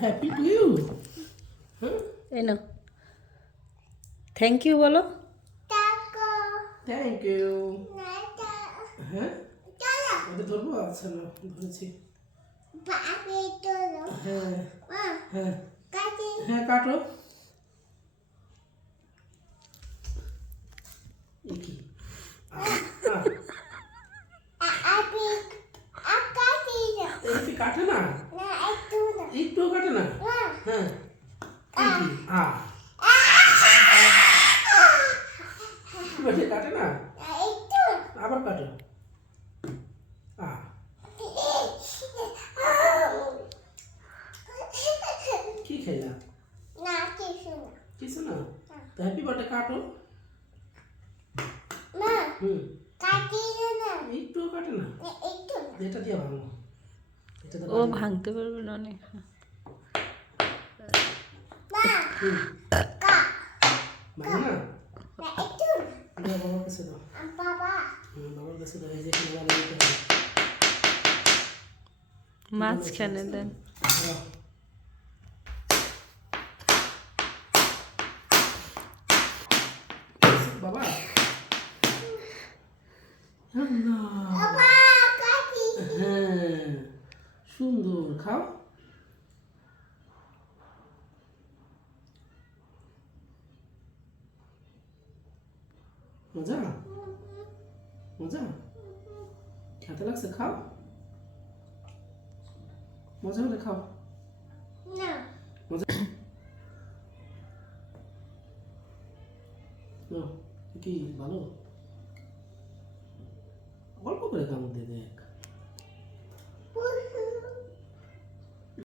Happy to you. হ্যাঁ, এই নাও, থ্যাংক ইউ বলো। Thank you. হ্যাঁ, ওটা ধরবো? আচ্ছা না, ধরেছি। হ্যাঁ হ্যাঁ হ্যাঁ, কাটো। এ কি? এমপি কাটে না, একটুও কাটে না। হ্যাঁ, এ কি? বলছে কাটে না, আবার কাটো। আ কি খেলা? কিছু না। তো হ্যাপি বার্থডে কাটো। হুম, একটুও কাটে না। এটা দিয়ে ভাঙো, এটা দিয়ে ও ভাঙো। ভাঙতে পারবে না অনেক। হুম, ভাঙো না। দাও বাবার কাছে দাও। বাবার কাছে দাও। এই যে এখানে লাগিয়ে দিতে হবে। মাঝখানে দেন। দাও। বাবা, আল্লাহ। হ্যাঁ, সুন্দর। খাও। মজা মজা খেতে লাগছে? খাও, মজা হলে খাও। মজা নাও। কি ভালো? অল্প করে কামড় দেবে।